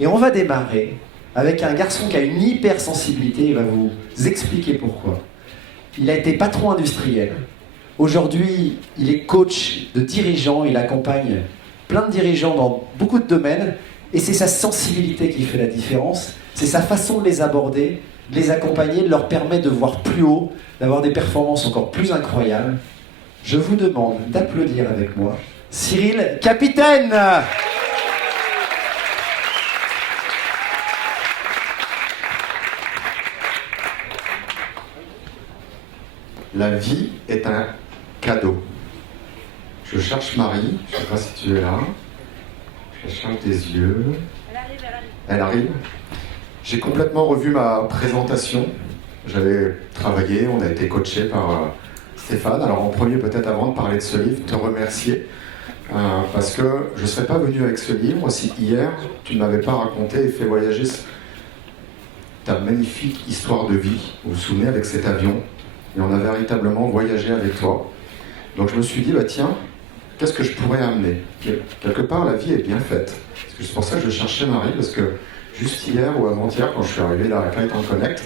Et on va démarrer avec un garçon qui a une hypersensibilité, il va vous expliquer pourquoi. Il a été patron industriel. Aujourd'hui, il est coach de dirigeants, il accompagne plein de dirigeants dans beaucoup de domaines, et c'est sa sensibilité qui fait la différence, c'est sa façon de les aborder, de les accompagner, de leur permettre de voir plus haut, d'avoir des performances encore plus incroyables. Je vous demande d'applaudir avec moi Cyril Capitaine. La vie est un cadeau. Je cherche Marie, je ne sais pas si tu es là. Je cherche des yeux. Elle arrive. J'ai complètement revu ma présentation. J'avais travaillé, on a été coaché par Stéphane. Alors en premier, peut-être avant de parler de ce livre, te remercier. Parce que je ne serais pas venu avec ce livre si hier, tu ne m'avais pas raconté et fait voyager ta magnifique histoire de vie. Vous vous souvenez, avec cet avion. Et on a véritablement voyagé avec toi. Donc je me suis dit, bah tiens, qu'est-ce que je pourrais amener? Quelque part, la vie est bien faite. C'est pour ça que je cherchais Marie, parce que juste hier ou avant-hier, quand je suis arrivé là à Kite Connect,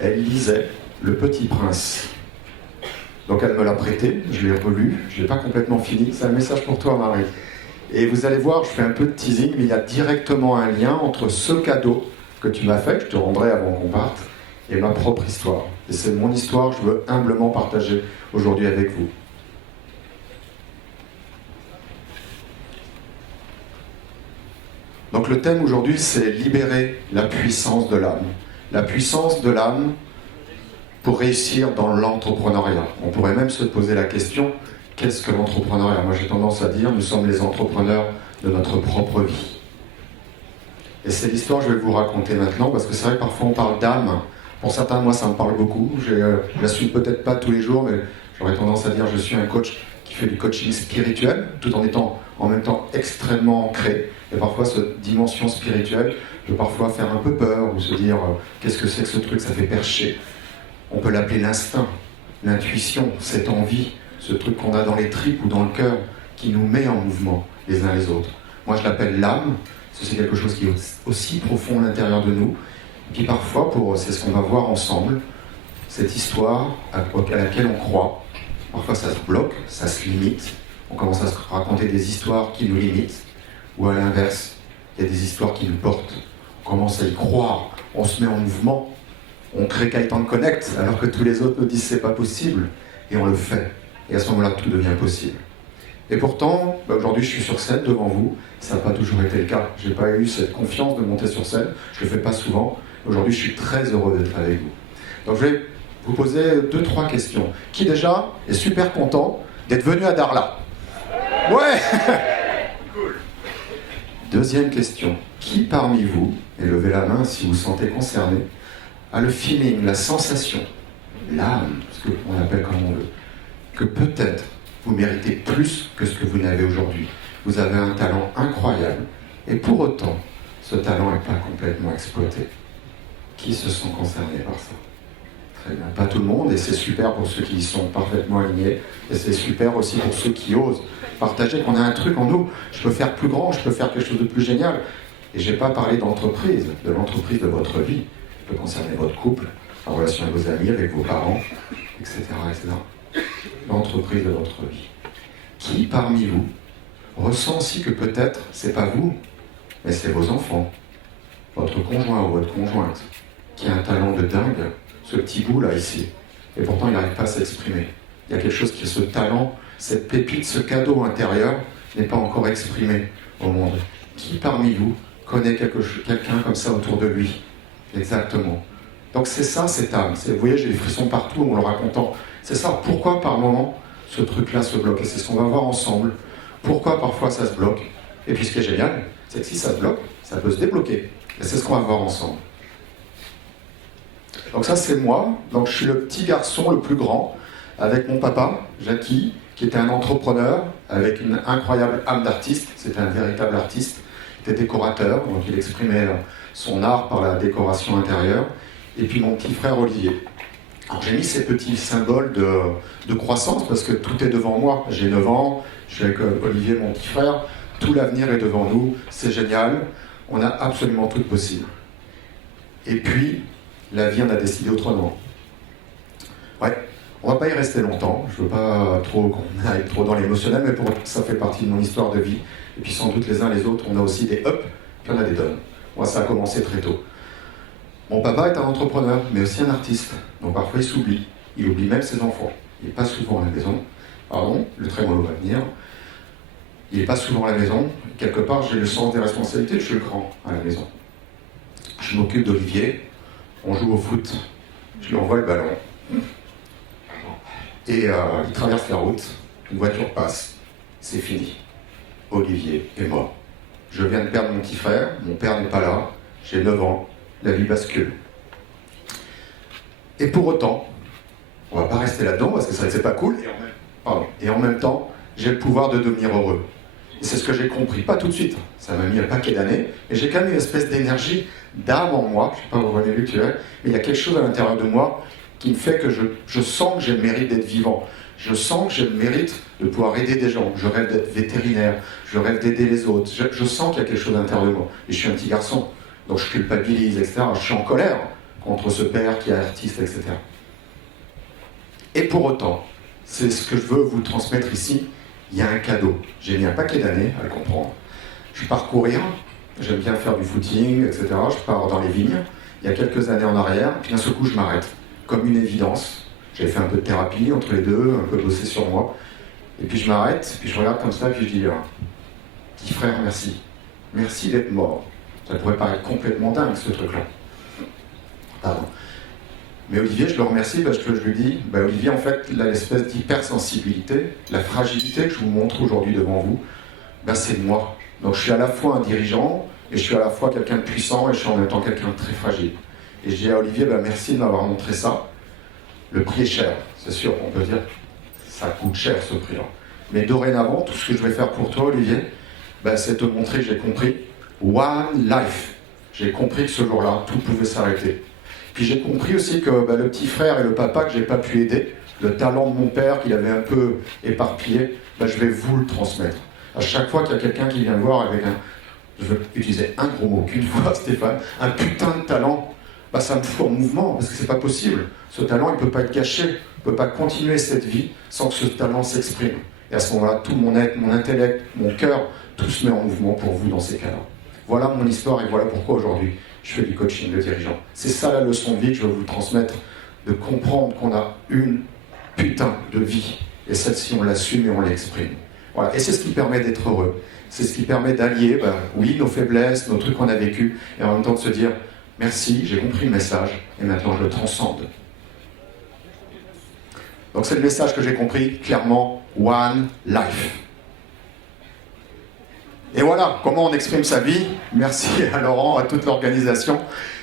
elle lisait Le Petit Prince. Donc elle me l'a prêté, je l'ai relu, je ne l'ai pas complètement fini. C'est un message pour toi, Marie. Et vous allez voir, je fais un peu de teasing, mais il y a directement un lien entre ce cadeau que tu m'as fait, que je te rendrai avant qu'on parte, et ma propre histoire. Et c'est mon histoire, je veux humblement partager aujourd'hui avec vous. Donc le thème aujourd'hui, c'est libérer la puissance de l'âme. La puissance de l'âme pour réussir dans l'entrepreneuriat. On pourrait même se poser la question, qu'est-ce que l'entrepreneuriat? Moi j'ai tendance à dire, nous sommes les entrepreneurs de notre propre vie. Et c'est l'histoire que je vais vous raconter maintenant, parce que c'est vrai que parfois on parle d'âme. Pour certains, moi ça me parle beaucoup. Je la suis peut-être pas tous les jours, mais j'aurais tendance à dire je suis un coach qui fait du coaching spirituel, tout en étant en même temps extrêmement ancré. Et parfois, cette dimension spirituelle peut parfois faire un peu peur, ou se dire qu'est-ce que c'est que ce truc, ça fait percher. On peut l'appeler l'instinct, l'intuition, cette envie, ce truc qu'on a dans les tripes ou dans le cœur, qui nous met en mouvement les uns les autres. Moi, je l'appelle l'âme, parce que c'est quelque chose qui est aussi profond à l'intérieur de nous. Et puis parfois, c'est ce qu'on va voir ensemble, cette histoire à laquelle on croit. Parfois, ça se bloque, ça se limite. On commence à se raconter des histoires qui nous limitent. Ou à l'inverse, il y a des histoires qui nous portent. On commence à y croire, on se met en mouvement. On crée Kite Connect, alors que tous les autres nous disent c'est pas possible. Et on le fait. Et à ce moment-là, tout devient possible. Et pourtant, aujourd'hui, je suis sur scène devant vous. Ça n'a pas toujours été le cas. Je n'ai pas eu cette confiance de monter sur scène. Je ne le fais pas souvent. Aujourd'hui, je suis très heureux d'être avec vous. Donc, je vais vous poser 2-3 questions. Qui déjà est super content d'être venu à Darla? Ouais. Cool. Deuxième question. Qui parmi vous, et levez la main si vous vous sentez concerné, a le feeling, la sensation, l'âme, ce qu'on appelle comme on veut, que peut-être vous méritez plus que ce que vous n'avez aujourd'hui. Vous avez un talent incroyable, et pour autant, ce talent n'est pas complètement exploité. Qui se sont concernés par ça? Très bien. Pas tout le monde, et c'est super pour ceux qui y sont parfaitement alignés, et c'est super aussi pour ceux qui osent partager qu'on a un truc en nous. Je peux faire plus grand, je peux faire quelque chose de plus génial. Et je n'ai pas parlé d'entreprise, de l'entreprise de votre vie. Ça peut concerner votre couple, la relation avec vos amis, avec vos parents, etc. etc. L'entreprise de votre vie. Qui parmi vous ressent aussi que peut-être c'est pas vous, mais c'est vos enfants, votre conjoint ou votre conjointe, qui a un talent de dingue, ce petit bout là ici, et pourtant il n'arrive pas à s'exprimer. Il y a quelque chose qui est ce talent, cette pépite, ce cadeau intérieur n'est pas encore exprimé au monde. Qui parmi vous connaît quelqu'un comme ça autour de lui? Exactement. Donc c'est ça cette âme. Vous voyez, j'ai des frissons partout en le racontant. C'est ça, pourquoi par moment ce truc-là se bloque? Et c'est ce qu'on va voir ensemble. Pourquoi parfois ça se bloque? Et puis ce qui est génial, c'est que si ça se bloque, ça peut se débloquer. Et c'est ce qu'on va voir ensemble. Donc ça c'est moi. Donc je suis le petit garçon le plus grand, avec mon papa, Jackie, qui était un entrepreneur, avec une incroyable âme d'artiste. C'était un véritable artiste. Il était décorateur, donc il exprimait son art par la décoration intérieure. Et puis mon petit frère Olivier. Alors j'ai mis ces petits symboles de croissance parce que tout est devant moi. J'ai 9 ans, je suis avec Olivier, mon petit frère. Tout l'avenir est devant nous, c'est génial. On a absolument tout possible. Et puis, la vie en a décidé autrement. Ouais, on va pas y rester longtemps. Je veux pas trop qu'on aille trop dans l'émotionnel, mais ça fait partie de mon histoire de vie. Et puis sans doute les uns les autres, on a aussi des ups, puis on a des downs. Moi, ça a commencé très tôt. Mon papa est un entrepreneur, mais aussi un artiste. Donc parfois, il s'oublie. Il oublie même ses enfants. Il n'est pas souvent à la maison. Pardon, le trémolo va venir. Il n'est pas souvent à la maison. Quelque part, j'ai le sens des responsabilités. Je suis le grand à la maison. Je m'occupe d'Olivier. On joue au foot. Je lui envoie le ballon. Et il traverse la route. Une voiture passe. C'est fini. Olivier est mort. Je viens de perdre mon petit frère. Mon père n'est pas là. J'ai 9 ans. La vie bascule. Et pour autant, on va pas rester là-dedans parce que ça c'est pas cool. Et en même temps, j'ai le pouvoir de devenir heureux. Et c'est ce que j'ai compris, pas tout de suite. Ça m'a mis un paquet d'années. Mais j'ai quand même une espèce d'énergie, d'âme en moi. Je sais pas vous avez vu, tu vois, mais il y a quelque chose à l'intérieur de moi qui me fait que je sens que j'ai le mérite d'être vivant. Je sens que j'ai le mérite de pouvoir aider des gens. Je rêve d'être vétérinaire. Je rêve d'aider les autres. Je sens qu'il y a quelque chose à l'intérieur de moi. Et je suis un petit garçon. Donc je culpabilise, etc. Je suis en colère contre ce père qui est artiste, etc. Et pour autant, c'est ce que je veux vous transmettre ici, il y a un cadeau. J'ai mis un paquet d'années à le comprendre. Je pars courir, j'aime bien faire du footing, etc. Je pars dans les vignes, il y a quelques années en arrière, puis d'un seul coup je m'arrête, comme une évidence. J'ai fait un peu de thérapie entre les deux, un peu bossé sur moi. Et puis je m'arrête, puis je regarde comme ça, puis je dis, petit frère, merci. Merci d'être mort. Ça pourrait paraître complètement dingue, ce truc-là. Pardon. Mais Olivier, je le remercie parce que je lui dis, Olivier, en fait, l'espèce d'hypersensibilité, la fragilité que je vous montre aujourd'hui devant vous, c'est moi. Donc je suis à la fois un dirigeant, et je suis à la fois quelqu'un de puissant, et je suis en même temps quelqu'un de très fragile. Et je dis à Olivier, merci de m'avoir montré ça. Le prix est cher, c'est sûr, on peut dire, ça coûte cher ce prix-là. Mais dorénavant, tout ce que je vais faire pour toi, Olivier, c'est te montrer que j'ai compris. One life. J'ai compris que ce jour-là, tout pouvait s'arrêter. Puis j'ai compris aussi que le petit frère et le papa que j'ai pas pu aider, le talent de mon père qu'il avait un peu éparpillé, je vais vous le transmettre. À chaque fois qu'il y a quelqu'un qui vient me voir avec je veux utiliser un gros mot qu'une fois, Stéphane, un putain de talent, ça me fout en mouvement, parce que c'est pas possible. Ce talent, il peut pas être caché, il peut pas continuer cette vie sans que ce talent s'exprime. Et à ce moment-là, tout mon être, mon intellect, mon cœur, tout se met en mouvement pour vous dans ces cas-là. Voilà mon histoire et voilà pourquoi aujourd'hui je fais du coaching de dirigeants. C'est ça la leçon de vie que je veux vous transmettre, de comprendre qu'on a une putain de vie. Et celle-ci, on l'assume et on l'exprime. Voilà. Et c'est ce qui permet d'être heureux. C'est ce qui permet d'allier, oui, nos faiblesses, nos trucs qu'on a vécus, et en même temps de se dire, merci, j'ai compris le message, et maintenant je le transcende. Donc c'est le message que j'ai compris, clairement, one life. Et voilà, comment on exprime sa vie. Merci à Laurent, à toute l'organisation.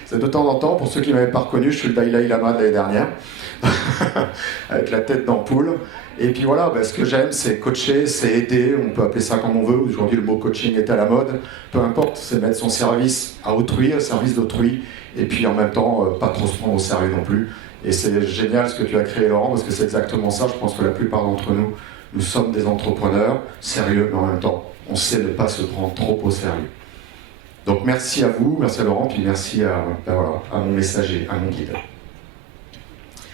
C'est de temps en temps, pour ceux qui ne m'avaient pas reconnu, je suis le Dalai Lama de l'année dernière, avec la tête d'ampoule. Et puis voilà, ce que j'aime, c'est coacher, c'est aider, on peut appeler ça comme on veut. Aujourd'hui, le mot coaching est à la mode. Peu importe, c'est mettre son service à autrui, au service d'autrui, et puis en même temps, pas trop se prendre au sérieux non plus. Et c'est génial ce que tu as créé, Laurent, parce que c'est exactement ça. Je pense que la plupart d'entre nous, nous sommes des entrepreneurs, sérieux, mais en même temps, on sait ne pas se prendre trop au sérieux. Donc merci à vous, merci à Laurent, puis merci à mon messager, à mon guide.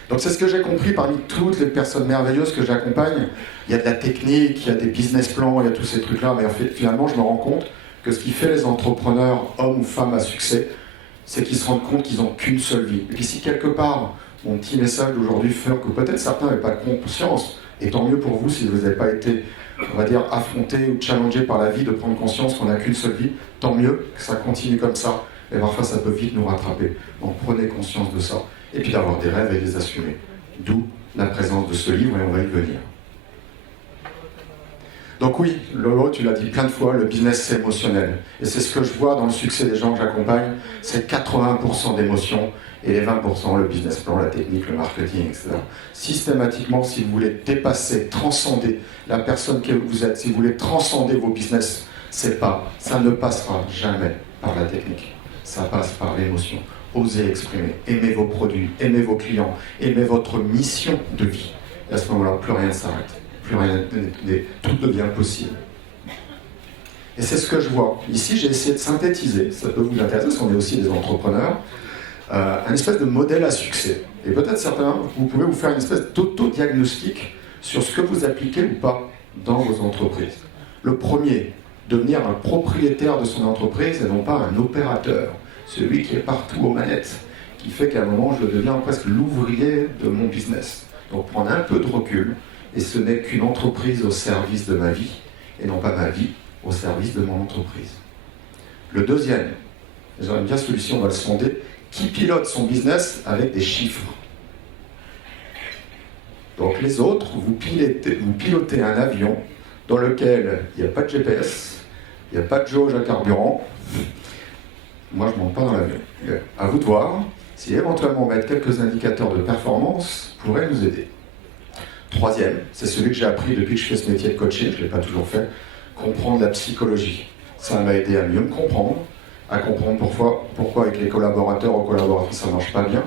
Donc c'est ce que j'ai compris parmi toutes les personnes merveilleuses que j'accompagne. Il y a de la technique, il y a des business plans, il y a tous ces trucs-là, mais en fait, finalement, je me rends compte que ce qui fait les entrepreneurs, hommes ou femmes à succès, c'est qu'ils se rendent compte qu'ils n'ont qu'une seule vie. Et puis si quelque part, mon petit message d'aujourd'hui fait que peut-être certains n'avaient pas conscience, et tant mieux pour vous si vous n'avez pas été, on va dire, affronté ou challengé par la vie de prendre conscience qu'on n'a qu'une seule vie, tant mieux que ça continue comme ça. Et parfois ça peut vite nous rattraper. Donc prenez conscience de ça. Et puis d'avoir des rêves et les assumer. D'où la présence de ce livre et on va y venir. Donc oui, Lolo, tu l'as dit plein de fois, le business c'est émotionnel. Et c'est ce que je vois dans le succès des gens que j'accompagne, c'est 80% d'émotion et les 20% le business plan, la technique, le marketing, etc. Systématiquement, si vous voulez dépasser, transcender la personne que vous êtes, si vous voulez transcender vos business, ça ne passera jamais par la technique. Ça passe par l'émotion. Osez exprimer, aimez vos produits, aimez vos clients, aimez votre mission de vie. Et à ce moment-là, plus rien ne s'arrête. Plus rien, tout devient possible. Et c'est ce que je vois. Ici, j'ai essayé de synthétiser, ça peut vous intéresser, parce qu'on est aussi des entrepreneurs, un espèce de modèle à succès. Et peut-être certains, vous pouvez vous faire une espèce d'auto-diagnostic sur ce que vous appliquez ou pas dans vos entreprises. Le premier, devenir un propriétaire de son entreprise et non pas un opérateur, celui qui est partout aux manettes, qui fait qu'à un moment, je deviens presque l'ouvrier de mon business. Donc prendre un peu de recul, et ce n'est qu'une entreprise au service de ma vie, et non pas ma vie au service de mon entreprise. Le deuxième, j'aime bien celui-ci, on va le sonder, qui pilote son business avec des chiffres. Donc les autres, vous pilotez un avion dans lequel il n'y a pas de GPS, il n'y a pas de jauge à carburant. Moi, je ne monte pas dans l'avion. À vous de voir si éventuellement mettre quelques indicateurs de performance pourrait nous aider. Troisième, c'est celui que j'ai appris depuis que je fais ce métier de coaching, je ne l'ai pas toujours fait, comprendre la psychologie. Ça m'a aidé à mieux me comprendre, à comprendre pourquoi avec les collaborateurs ou collaboratrices ça ne marche pas bien,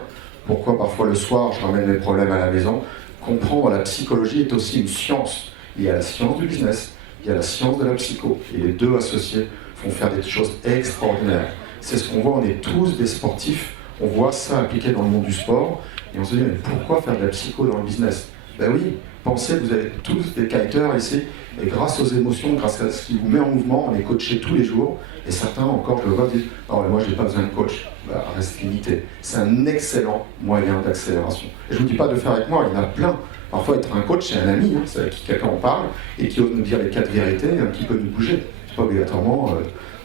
pourquoi parfois le soir je ramène mes problèmes à la maison. Comprendre la psychologie est aussi une science. Il y a la science du business, il y a la science de la psycho. Et les deux associés font faire des choses extraordinaires. C'est ce qu'on voit, on est tous des sportifs, on voit ça appliqué dans le monde du sport, et on se dit, mais pourquoi faire de la psycho dans le business? Ben oui, pensez que vous avez tous des kiteurs ici, et grâce aux émotions, grâce à ce qui vous met en mouvement, on est coaché tous les jours, et certains encore, je le vois, disent, non mais moi j'ai pas besoin de coach, ben, reste limité. C'est un excellent moyen d'accélération. Et je vous dis pas de faire avec moi, il y en a plein. Parfois être un coach, c'est un ami, hein, c'est avec qui quelqu'un en parle, et qui ose nous dire les 4 vérités, qui peut nous bouger. C'est pas obligatoirement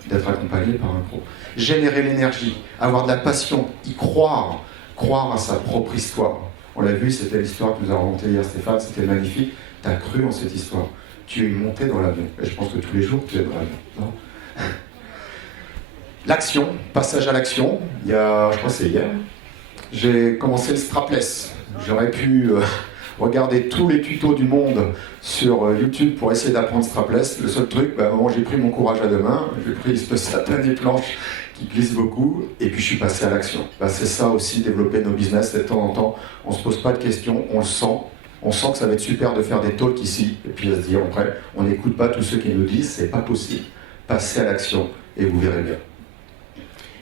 d'être accompagné par un pro. Générer l'énergie, avoir de la passion, y croire, croire à sa propre histoire. On l'a vu, c'était l'histoire que nous a racontée hier Stéphane, c'était magnifique. Tu as cru en cette histoire. Tu es monté dans l'avion. Et je pense que tous les jours, tu es dans l'avion. Non. L'action, passage à l'action. Il y a, je crois que c'est hier, j'ai commencé le strapless. J'aurais pu regarder tous les tutos du monde sur YouTube pour essayer d'apprendre strapless. Le seul truc, à un moment, j'ai pris mon courage à deux mains, j'ai pris cette satanée planche qui glisse beaucoup, et puis je suis passé à l'action. C'est ça aussi, développer nos business, de temps en temps, on ne se pose pas de questions, on le sent. On sent que ça va être super de faire des talks ici, et puis à se dire après, on n'écoute pas tous ceux qui nous disent, c'est pas possible. Passez à l'action, et vous verrez bien.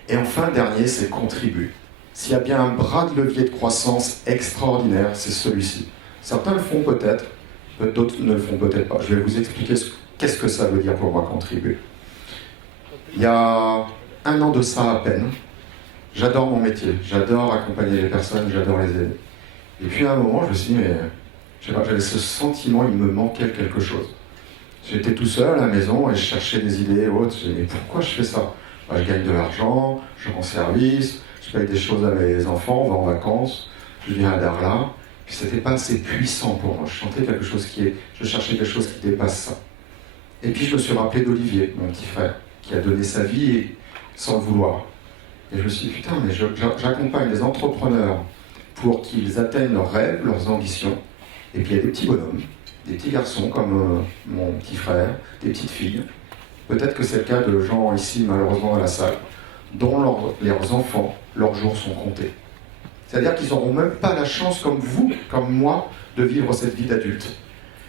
Et enfin, le dernier, c'est contribuer. S'il y a bien un bras de levier de croissance extraordinaire, c'est celui-ci. Certains le font peut-être, d'autres ne le font peut-être pas. Je vais vous expliquer qu'est-ce que ça veut dire pour moi, contribuer. Il y a 1 an de ça à peine, j'adore mon métier, j'adore accompagner les personnes, j'adore les aider. Et puis à un moment, je me suis dit, mais je sais pas, j'avais ce sentiment, il me manquait quelque chose. J'étais tout seul à la maison et je cherchais des idées et autres. Je me disais, mais pourquoi je fais ça? Je gagne de l'argent, je rends service, je paye des choses à mes enfants, on va en vacances, je viens à Darla. Puis c'était pas assez puissant pour moi. Je cherchais quelque chose qui dépasse ça. Et puis je me suis rappelé d'Olivier, mon petit frère, qui a donné sa vie sans le vouloir. Et je me suis dit, putain, mais j'accompagne les entrepreneurs pour qu'ils atteignent leurs rêves, leurs ambitions. Et puis il y a des petits bonhommes, des petits garçons comme mon petit frère, des petites filles. Peut-être que c'est le cas de gens ici, malheureusement, dans la salle, dont leurs enfants, leurs jours sont comptés. C'est-à-dire qu'ils n'auront même pas la chance, comme vous, comme moi, de vivre cette vie d'adulte.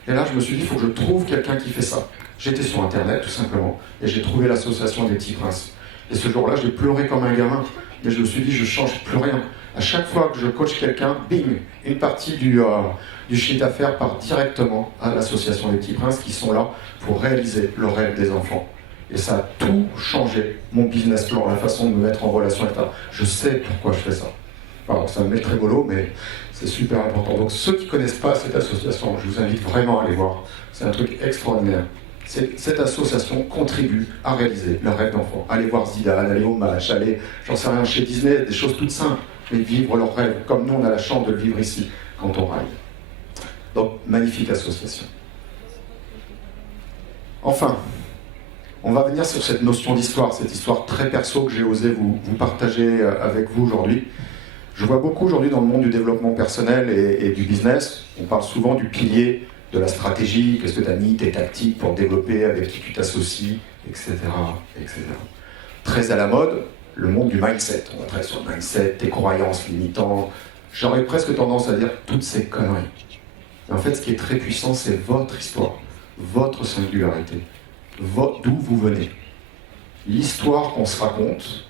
Et là, je me suis dit, il faut que je trouve quelqu'un qui fait ça. J'étais sur Internet, tout simplement, et j'ai trouvé l'association des Petits Princes. Et ce jour-là, j'ai pleuré comme un gamin. Mais je me suis dit, je ne change plus rien. À chaque fois que je coach quelqu'un, bing, une partie du chiffre d'affaires part directement à l'association des Petits Princes qui sont là pour réaliser le rêve des enfants. Et ça a tout changé, mon business plan, la façon de me mettre en relation avec ça. Je sais pourquoi je fais ça. Alors, ça me met très mollo, mais c'est super important. Donc ceux qui ne connaissent pas cette association, je vous invite vraiment à aller voir. C'est un truc extraordinaire. Cette association contribue à réaliser le rêve d'enfant. Allez voir Zidane, allez au match, allez, j'en sais rien, chez Disney, des choses toutes simples, mais vivre leur rêve, comme nous on a la chance de le vivre ici, quand on rêve. Donc, magnifique association. Enfin, on va venir sur cette notion d'histoire, cette histoire très perso que j'ai osé vous partager avec vous aujourd'hui. Je vois beaucoup aujourd'hui dans le monde du développement personnel et du business, on parle souvent du pilier de la stratégie, qu'est-ce que tu as mis, tes tactiques pour développer, avec qui tu t'associes, etc., etc. Très à la mode, le monde du mindset. On va travailler sur le mindset, tes croyances limitantes. J'aurais presque tendance à dire toutes ces conneries. Mais en fait, ce qui est très puissant, c'est votre histoire, votre singularité. d'où vous venez. L'histoire qu'on se raconte,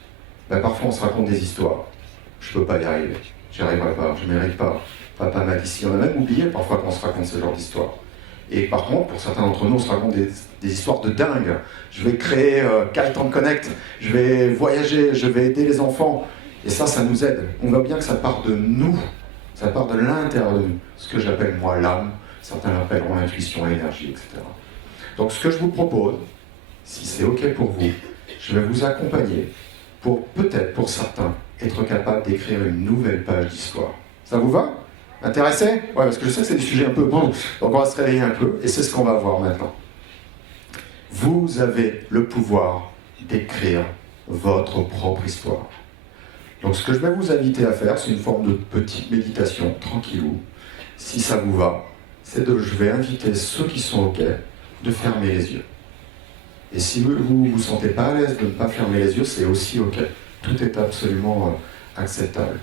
parfois on se raconte des histoires. Je ne peux pas y arriver, j'y arriverai pas, je ne mérite pas. Papa m'a dit si, on a même oublié parfois qu'on se raconte ce genre d'histoire. Et par contre, pour certains d'entre nous, on se raconte des histoires de dingue. Je vais créer Caltron Connect, je vais voyager, je vais aider les enfants. Et ça nous aide. On voit bien que ça part de nous, ça part de l'intérieur de nous. Ce que j'appelle moi l'âme, certains l'appelleront l'intuition, l'énergie, etc. Donc ce que je vous propose, si c'est OK pour vous, je vais vous accompagner pour peut-être, pour certains, être capable d'écrire une nouvelle page d'histoire. Ça vous va ? Intéressé ? Ouais, parce que je sais que c'est des sujets un peu bon, donc on va se réveiller un peu, et c'est ce qu'on va voir maintenant. Vous avez le pouvoir d'écrire votre propre histoire. Donc ce que je vais vous inviter à faire, c'est une forme de petite méditation, tranquillou. Si ça vous va, je vais inviter ceux qui sont OK de fermer les yeux. Et si vous ne vous sentez pas à l'aise de ne pas fermer les yeux, c'est aussi OK. Tout est absolument acceptable.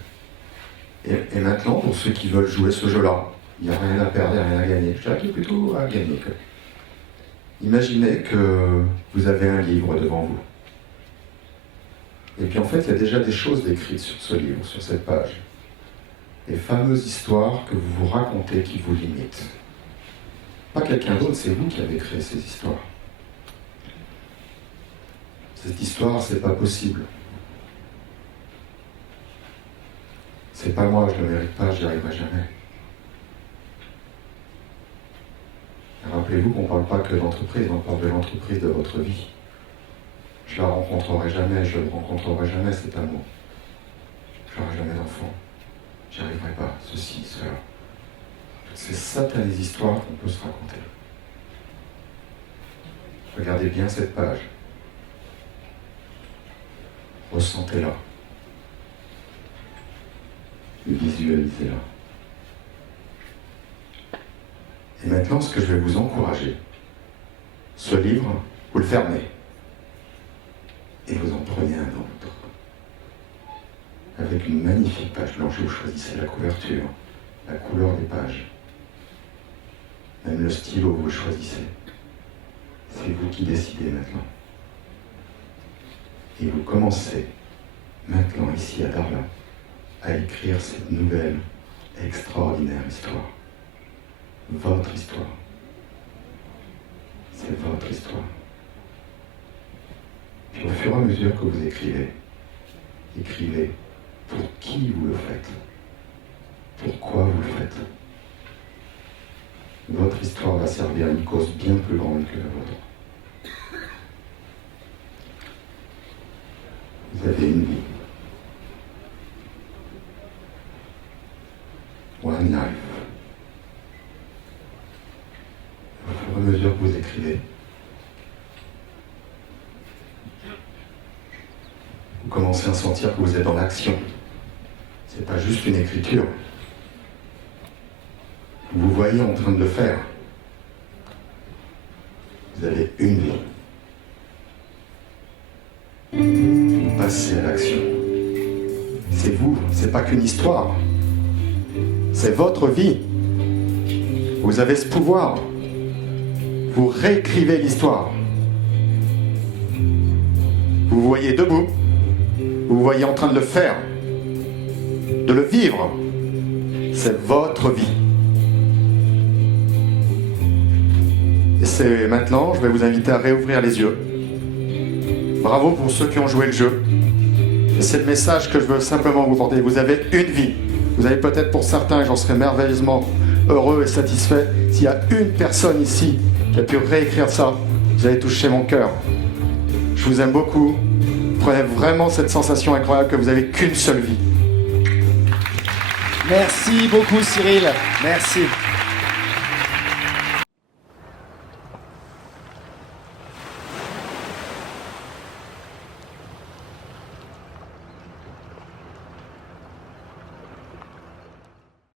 Et maintenant, pour ceux qui veulent jouer ce jeu-là, il n'y a rien à perdre, il n'y a rien à gagner. Je dirais qu'il y a plutôt à gagner. Imaginez que vous avez un livre devant vous. Et puis en fait, il y a déjà des choses décrites sur ce livre, sur cette page. Les fameuses histoires que vous vous racontez qui vous limitent. Pas quelqu'un d'autre, c'est vous qui avez créé ces histoires. Cette histoire, c'est pas possible. C'est pas moi, je ne le mérite pas, j'y arriverai jamais. Rappelez-vous qu'on ne parle pas que d'entreprise, on parle de l'entreprise de votre vie. Je la rencontrerai jamais, je ne le rencontrerai jamais, cet amour. Je n'aurai jamais d'enfant. J'y arriverai pas, ceci, cela. Toutes ces satanées histoires qu'on peut se raconter. Regardez bien cette page. Ressentez-la. Visualisez-la. Et maintenant, ce que je vais vous encourager, ce livre, vous le fermez. Et vous en prenez un autre. Avec une magnifique page blanche, vous choisissez la couverture, la couleur des pages. Même le stylo, vous le choisissez. C'est vous qui décidez maintenant. Et vous commencez, maintenant, ici à Darla, à écrire cette nouvelle, extraordinaire histoire. Votre histoire. C'est votre histoire. Puis au fur et à mesure que vous écrivez pour qui vous le faites. Pourquoi vous le faites. Votre histoire va servir à une cause bien plus grande que la vôtre. Vous avez une vie. One life. Au fur et à mesure que vous écrivez, vous commencez à sentir que vous êtes dans l'action. C'est pas juste une écriture. Vous vous voyez en train de le faire. Vous avez une vie. Vous passez à l'action. C'est vous, c'est pas qu'une histoire. C'est votre vie. Vous avez ce pouvoir. Vous réécrivez l'histoire. Vous vous voyez debout. Vous vous voyez en train de le faire. De le vivre. C'est votre vie. Et c'est maintenant, je vais vous inviter à réouvrir les yeux. Bravo pour ceux qui ont joué le jeu. Et c'est le message que je veux simplement vous porter. Vous avez une vie. Vous avez peut-être pour certains, et j'en serais merveilleusement heureux et satisfait, s'il y a une personne ici qui a pu réécrire ça, vous avez touché mon cœur. Je vous aime beaucoup. Prenez vraiment cette sensation incroyable que vous n'avez qu'une seule vie. Merci beaucoup Cyril. Merci.